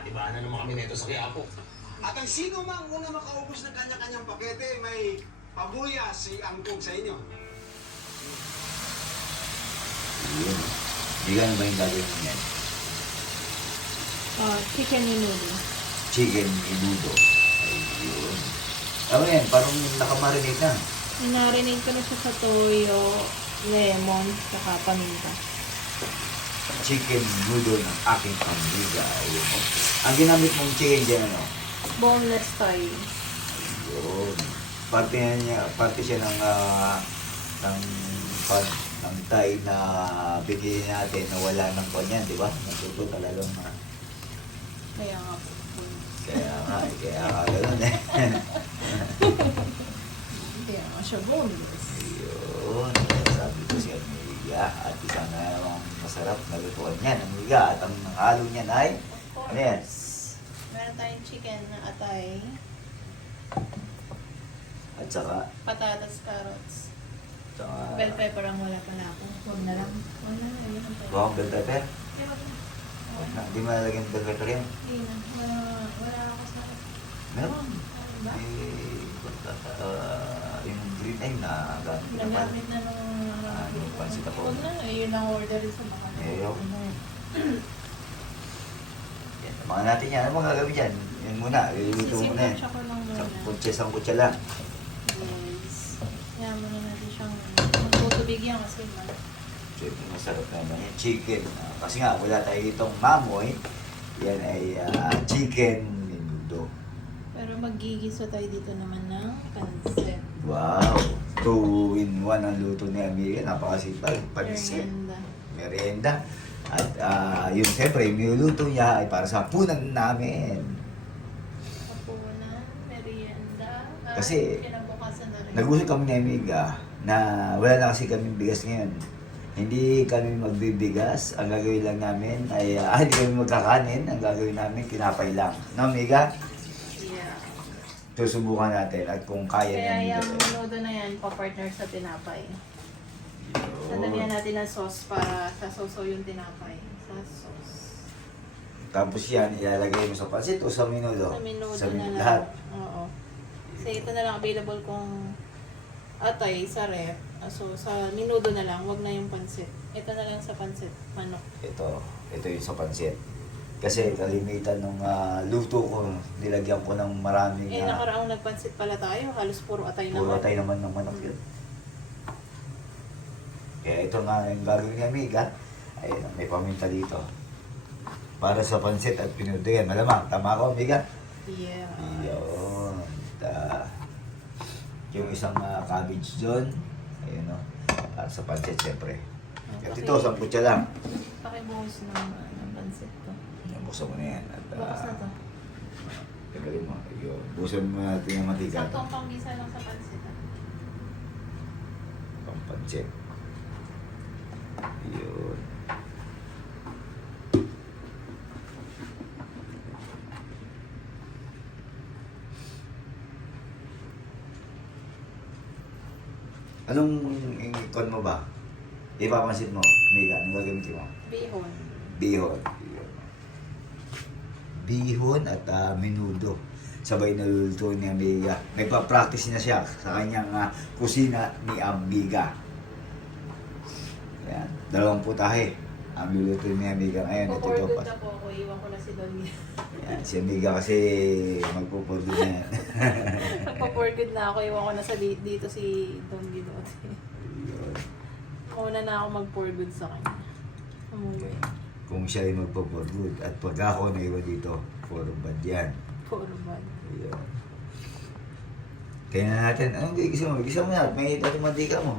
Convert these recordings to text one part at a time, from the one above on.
Tiba-tiba na naman kami nito sa Quiapo. At ang sino mang una makaubos ng kanya-kanyang pakete, may pabuya si Angkong sa inyo. Yun. Bigan ba yung gagawin yan? Oh, chicken minudo. Chicken inudo. Ayun. Ano yan? Parang nakamarinate na. Inarinate ko na siya sa toyo, lemon, saka paminta. Chicken noodle ng aking pamilya. Ayun. Ang ginamit mong chicken dyan, ano? Boneless tayo. Yun. Parte na niya, parte siya ng ah, ng pag ng Thai na binili natin na wala ng kanyan, di ba? Natuto talagang na. Kaya nga po. Kaya nga, kaya nga ganun eh. Kaya nga siya boneless. Yun, ko si Amelia at isang na namang masarap na lutuan niya ng miga at ang halo niya ay ano yan? Meron tayong chicken na atay, At saka, patatas, carrots. saka Bell pepper ang wala pala ako. Huwag na lang. Huwag na lang. Ayun ang bell pepper. Huwag na, Hindi mo bell pepper yan. Hindi na. Wala, wala ako sa... Meron. Ano ba? Eh, basta, ah, green ay na gamit ko naman. Nagamit na nung... Ah, yung pansit ako. Huwag na. Ayun ang order sa mga... Ayaw. Mhm. Yan, mga natin yan. Ano mga gagawin dyan? Yan muna, iluluto mo na yan. Isang kutsa, isang kutsa lang. Yes. Kaya muna natin siyang magtutubig yan kasi ma. Siyempre, masarap naman yan. Chicken. Ah, kasi nga, wala tayo itong mamoy. Yan ay ah, chicken minudo. Pero magigisa tayo dito naman ng pansit. Wow! Two in one ang luto ni Amelia. Napakasipag. Pansit. Merienda. Merienda. At ah, yun, siyempre, yung niluluto niya ay para sa punan namin. Kapunan, merienda. at Kasi, kinabukasan na rin. Nag-usap kami ni Amiga na wala na kasi kami bigas ngayon. Hindi kami magbibigas. Ang gagawin lang namin ay, ah, hindi kami magkakanin. Ang gagawin namin, kinapay lang. No, Amiga? Susubukan natin at kung kaya Kaya ni yung minudo na yan, pa-partner sa tinapay. Yun. Nadalihan natin ng sauce para sa soso yung tinapay. Sa sauce. Tapos yan, ilalagay mo sa pansit o sa minudo? Sa minudo Sa na min- lang. Lahat. Oo. Kasi ito na lang available kung atay sa ref. Ah, So, sa minudo na lang, wag na yung pansit. Ito na lang sa pansit, manok. Ito, ito yung sa pansit. Kasi kalimitan ng ah, luto ko, nilagyan ko ng maraming Eh, ah, nakaraang nagpansit pala tayo. Halos puro atay puro naman. tayo naman ng manok yun. Kaya ito nga yung gagawin ni Amiga. Ayun, may paminta dito. Para sa pansit at pinudo yan. Malamang, tama ko, Amiga? Yeah. Yun. Ta, yung isang ah, cabbage doon. Ayun o. Para sa pansit, siyempre. At ito, sa putya lang. Pakibuhos ng, uh, ng pansit to. Buksan mo na yan. At, Bukas na ah, to. Tagalin mo. Yun. Buksan mo natin yung mantika. Saktong panggisa lang sa pansit. ah. Pampansit. Yun. Anong ikon mo ba? Ipapansin mo, Mega, anong gagamitin mo? Bihon. Bihon. Bihon at ah, menudo. Sabay na luluto ni Amiga. Nagpa-practice na siya sa kanyang ah, kusina ni Amiga. Ayan. Dalawang putahe. Ang luluto ni Amiga ngayon. Ito ito pa. po ako. Iwan ko na si Don. Ayan. Si Amiga kasi magpupuldo na yan. Nagpa-for good na ako. Iwan ko na sa di- dito si Don Gidote. Yun. Mauna na ako good sa kanya. Umuwi. Kung siya ay magpupuldo at pag ako naiwan dito, puro bad yan. Puro bad. Ayan. Tingnan natin. Anong gigisa mo? Gigisa mo na. May tatumadi ka mo.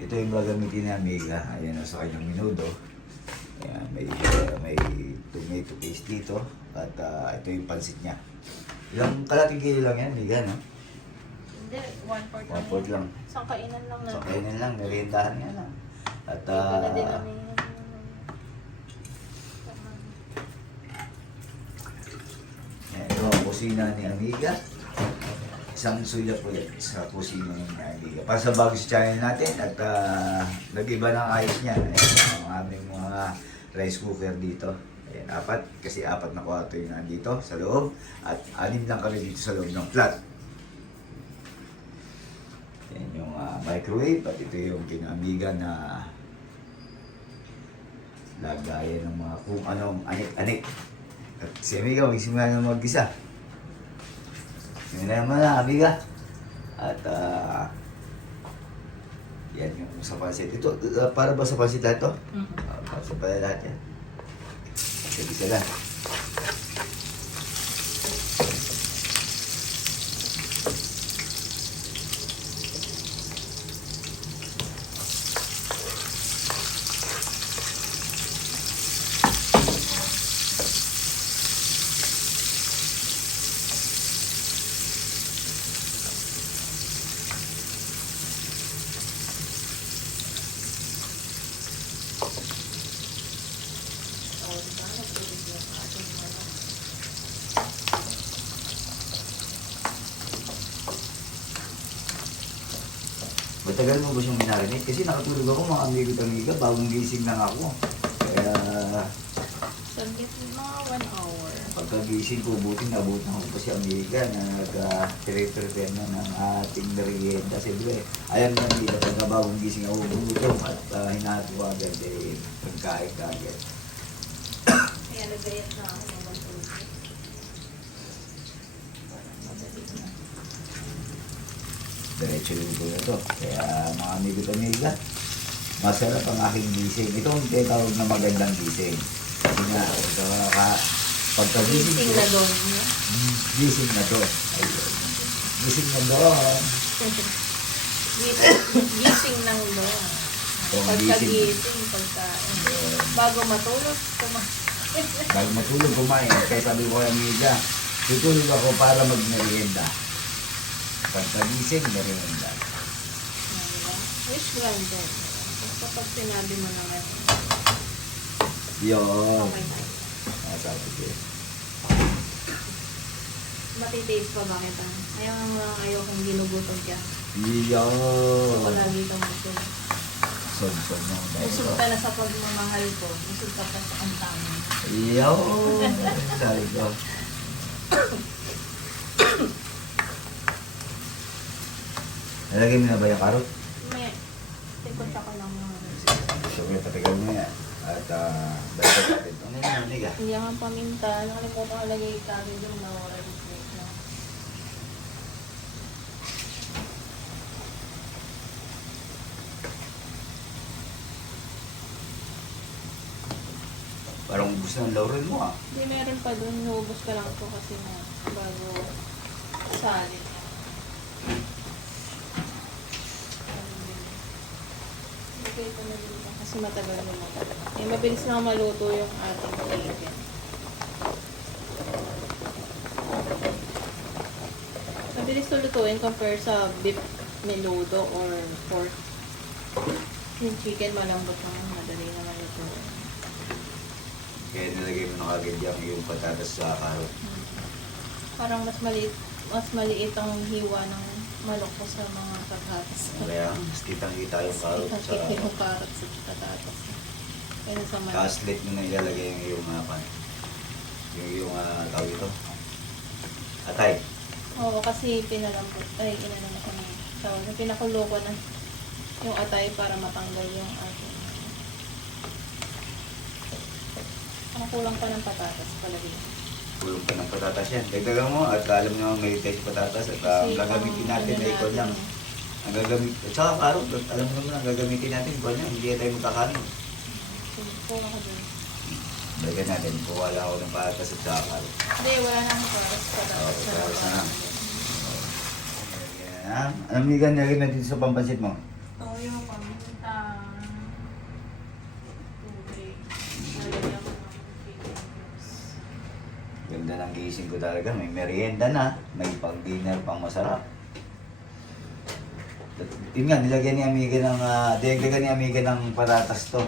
Ito yung gagamitin ni Amiga. Ayan o sa kanyang minudo. Ayan, may, uh, may tomato paste dito. At ah, ito yung pansit niya. Ilang kalating kilo lang yan, Amiga, no? Hindi, one fourth One fourth lang. Isang kainan lang na. So, kainin lang, meriendahan nga lang. At Ito na din kami. Ayan, ito ang kusina ni Amiga. Isang suya po yan sa kusina ni Amiga. Para sa bagong channel natin at uh, nag-iba ng ayos niya. Ayan, ang aming mga rice cooker dito. Ayan, apat. Kasi apat na kwarto yung nandito sa loob. At anim lang kami dito sa loob ng flat. Ayan yung ah, microwave at ito yung kinamiga na lagayan ng mga kung anong anik-anik. At si Amiga, magsimula na mag-isa. Simula naman na, Amiga. At, ah, yan yung sa pansit. Ito, ah, para ba sa pansit lahat to? Mhm. Uh, para sa pala lahat yan. Sige sila. Matagal mo ba siyang minarinig? Kasi nakatulog ako mga amigo-amiga, bagong gising lang ako. Kaya Saglit, mga one hour. pagkagising ko, buti nabutan ko pa si Amiga na nag-prepare na ng ating merienda. Siyempre, alam na nila pagka bagong gising ako, gutom at uh, hinahato ko agad eh, pagkain ka agad. Kaya nag-react na ako ng one hour. Madali na. Diretso yung ko na to. Kaya mga amigo-amiga, masarap ang aking gising. Ito ang tinatawag na magandang gising. Kasi nga, ito ka, pagkagising Gising na doon Gising na doon. Ayun. Gising na doon. Gising ng doon. Pagkagising, pagkain. Bago matulog, kumain. Bago matulog kumain, kaya sabi ko kay Amiga, tutulog ako para mag-merienda. Pagkagising, merienda. Wish granted. Tapos kapag sinabi mo naman, Yun. okay na. Ah, sabi ko. Matitaste pa ba kita? Ayaw mo lang ayaw kung ginugutom ka. Yun. Palagi kang matulog. Sod-sod na ako dahil ka na sa pagmamahal ko. Busog ka pa sa kantamin. Yun. Sabi ko. Nalagay mo na ba yung karot? May, tikot ako lang mga Siyempre, patigal mo yan. At uh, balik natin. Ano yung naniga? Hindi ang paminta. Nakalimutan ko lagay yung nawala yung plate na. Parang ubus na ang laurel mo ah. Hindi, meron pa doon. Nubos ka lang po kasi na bago sali. Bigay ko na dito kasi matagal na matagal. Eh, mabilis na maluto yung ating chicken. Mabilis to lutuin compare sa beef menudo or pork. Yung chicken malambot naman, madali naman lutuin. Kaya nilagay mo na kagad yung, yung patatas sa karot. Hmm. Parang mas maliit, mas maliit ang hiwa ng manok ko sa mga patatas. Kaya kitang-kita yung carrot sa Nakikita yung patatas. Kaya sa manok. kaslit mo na ilalagay yung yung uh, pan. Yung yung uh, tawag ito. Atay. Oo, kasi pinalambot. Ay, inano na kami. Tawag na pinakulo ko na yung atay para matanggal yung ating Ang kulang pa ng patatas palagi. Kulong pa ng patatas yan. Dagdagan mo at alam nyo may taste patatas at uh, ang Kasi gagamitin pang natin ay ikaw lang. Ang gagamit, at saka alam mo naman ang gagamitin natin, ikaw lang, hindi tayo magkakanin. Kulang ka dun. Balikan natin, kung wala ako ng patatas at saka carrot. Hindi, wala na akong patatas. Oo, na oras na lang. Anong nilagay na dito sa pampansit mo? Toyo, paminta, tubig, nalagyan ko ng. Ganda ng gising ko talaga. May merienda na. May pang-dinner pang masarap. Yun nga, nilagyan ni Amiga ng, uh, dinagdagan ni Amiga ng patatas to.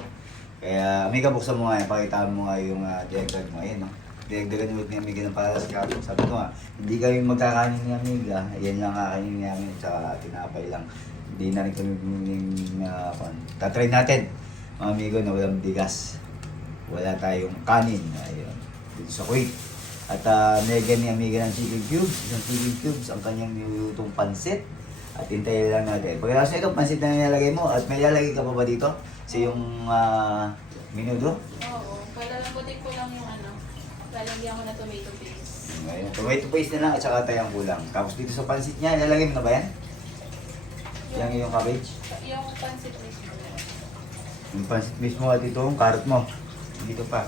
Kaya, Amiga, buksan mo nga yan. Pakita mo nga yung uh, dinagdag mo. Ayan, no? Dinagdagan ulit ni Amiga ng patatas. Kaya, sabi ko nga, hindi kami magkakanin ni Amiga. Ayan lang kakainin namin. Tsaka tinapay lang. Hindi na rin kami bumili ng uh. Tatry natin, mga amigo, na walang bigas. Wala tayong kanin. Ayun. Dito sa Kuwait. At uh, nilagyan ni Amiga ng chicken cubes. Isang chicken cubes ang kanyang nilulutong pansit. At hintayin lang natin. Pagkatapos na ito, pansit na nilalagay mo. At may lalagay ka pa ba dito? Sa yung uh, minudo? Oo, palalambutin ko lang yung ano, lalagyan ko na tomato paste. Ngayon, tomato paste na lang at saka tayang kulang. Tapos dito sa pansit niya, lalagay mo na ba yan? Yang yung cabbage? Yung pancit mismo. Yung pansit mismo at ito, yung carrot mo. Dito pa.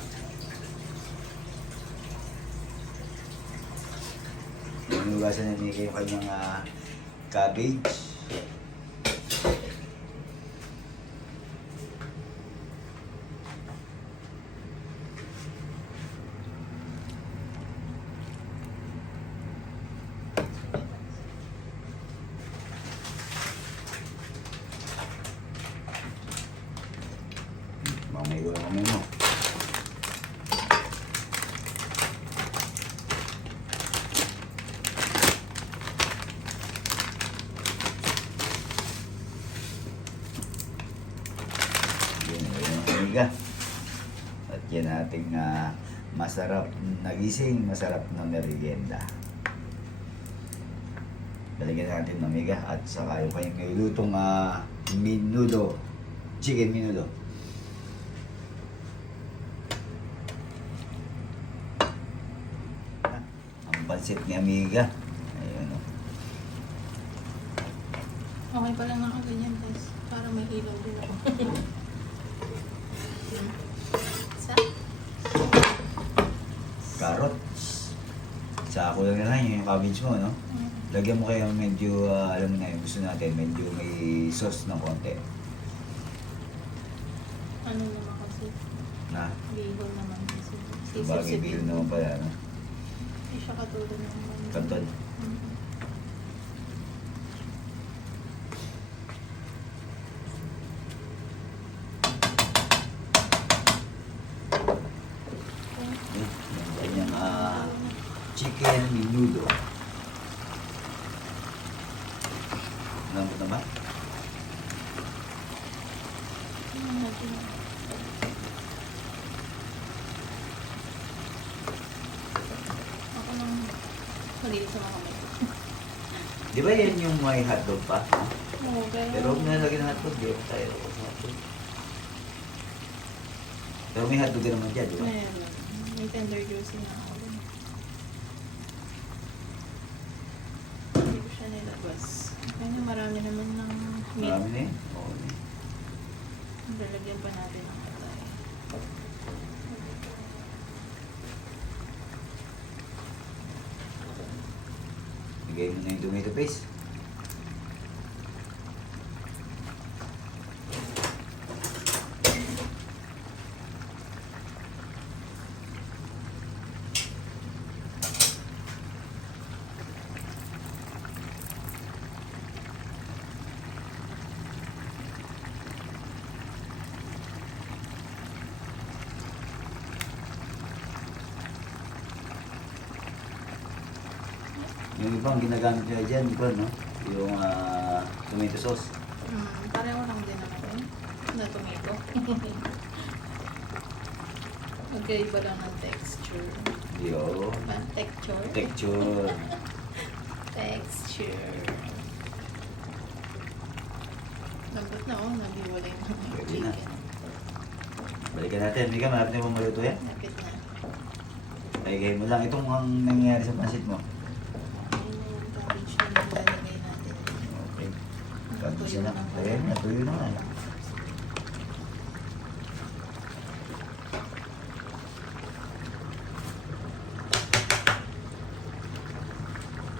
Nunugasan na ni yung kanyang ah, cabbage. Mamay ko lang mamay mo. Yan, amiga. At yan ating ah, masarap na gising, masarap na merienda. Lalagyan natin ng amiga at saka yung kanyang nilutong uh, minudo, chicken minudo. Ang pansit ni Amiga. Ayun o. Okay pa lang nakaganyan guys, para may ilaw din ako. Sa? Carrot. Sako lang na lang yung cabbage mo, no? Lagyan mo kayo medyo, ah, alam mo na yung gusto natin, medyo may sauce ng konti. Ano naman kasi, Na, bihon naman kasi. bagay bill naman pala, no? Hindi siya katulad ng mga. Kanton. Mhm. Yung kanyang ah, chicken minudo. Alam mo naman? Ano natin? Ako nang maliit sa mga kamay. Di ba yan yung may hotdog pa? Oo, pero... Pero huwag na lagyan ng hotdog, di ba tayo sa hotdog? Pero may hotdog ka naman dyan, di ba? Meron. May tender juicy na ako. Hindi ko siya nilabas. Kaya marami naman ng meat. Marami na yun. Oo. Lalagyan pa natin ng atay. Bigay mo na yung tomato paste. Yung ibang ginagamit nila dyan, ito, no? Yung ah, tomato sauce. Hmm, pareho lang din naman eh. Na tomato. Magkaiba lang ng texture. Yo. Ba? Texture? Texture. Texture. Lambot na oh, nabiwalay na yung Pwede na. chicken. Balikan natin. Hindi ka, malapit na mo maluto yan. Lapit na. Paigay mo lang. Itong ang nangyayari sa pansit mo. Ayun na yung cabbage na nilalagay natin. Okay. Kabis na. Ayan, natuyo na nga.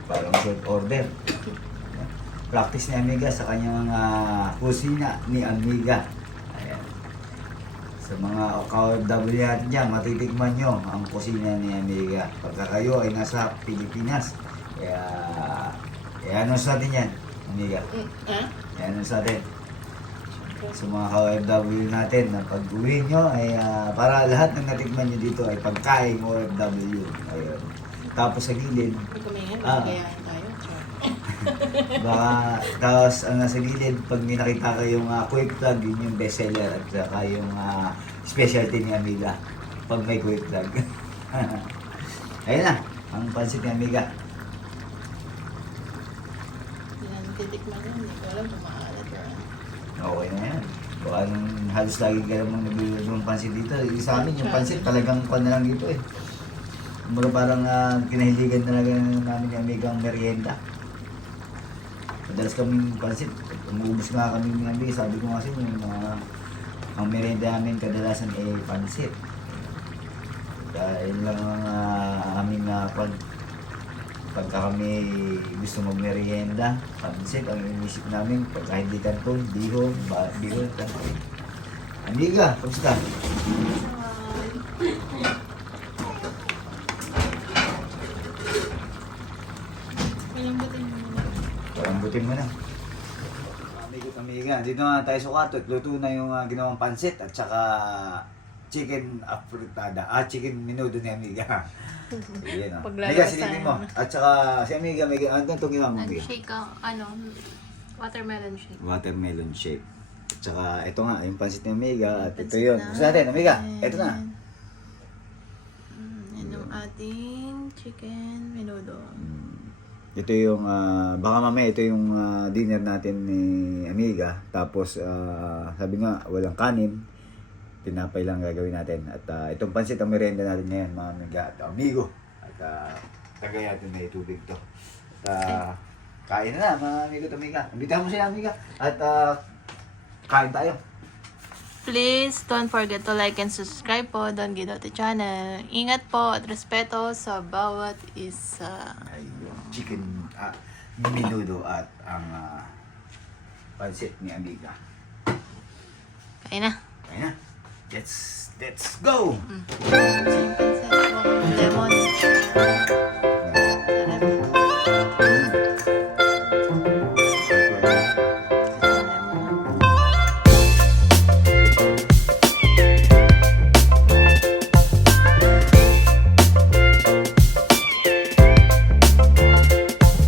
Parang short order. Practice ni Amiga sa kanyang ah, kusina ni Amiga. Ayan. Sa mga OFW natin dyan, matitikman nyo ang kusina ni Amiga. Pagka kayo ay nasa Pilipinas. Kaya, kaya ano sa atin yan, Amiga? Mm, ha? Kaya ano sa atin? Sa mga OFW natin na pag uwi nyo ay ah, para lahat ng natikman nyo dito ay pagkain OFW. Ayun. Tapos sa gilid, Pag kumingin, Ah. magayahin tayo. Baka tapos ang nasa gilid, pag may nakita kayong uh, quick plug, yun yung bestseller at saka yung ah, specialty ni Amiga. Pag may quick plug. Ayun na, ang pansit ni Amiga. Natitikman yun. Hindi ko alam kung maalat ano. Okay na yan. Baka nung halos lagi ka namang nagluluto ng pansit dito. Yung sa amin, yung pansit talagang pa na lang dito eh. Kumbaga parang ah, kinahiligan talaga namin yung amigang merienda. Madalas kaming pansit. Umubos nga kami ng amiga. Sabi ko inyo, yung mga ang merienda namin kadalasan ay pansit. Dahil lang ang ah, aming uh, pagka kami gusto magmerienda, pansit, ang inisip namin, pagka hindi kanton, bihon, ba, bihon, kanton. Amiga, kamusta? Pilimbutin mo na. Amigo, amiga, dito na tayo sa kwarto. Luto na yung ah, ginawang pansit at saka chicken afritada. Ah, chicken minudo ni Amiga. Sige na. Paglalasan. Amiga, silipin mo. At saka si Amiga, Amiga, ano itong ginawa mo, Amiga? Nag-shake ka, ano, watermelon shake. Watermelon shake. At saka ito nga, yung pansit ni Amiga. At ito Pansit yun. na. Gusto natin, Amiga. Ito na. Mm, yan ang ating chicken menudo. Mm. Ito yung, ah, baka mamaya ito yung ah, dinner natin ni Amiga. Tapos, ah, sabi nga, walang kanin. Tinapay lang gagawin natin. At ah, itong pansit ang merienda natin ngayon, mga amiga at amigo. At uh, tagay natin na tubig to. At ah, kain na na, mga amigo at amiga. Imbitahan mo siya, amiga. At ah, kain tayo. Please don't forget to like and subscribe po Don Gidote channel. Ingat po at respeto sa bawat isa. Ay, yung chicken ah, minudo at ang ah, pansit ni amiga. Kain na. Kaya na. Let's, let's go! Mm. Lemon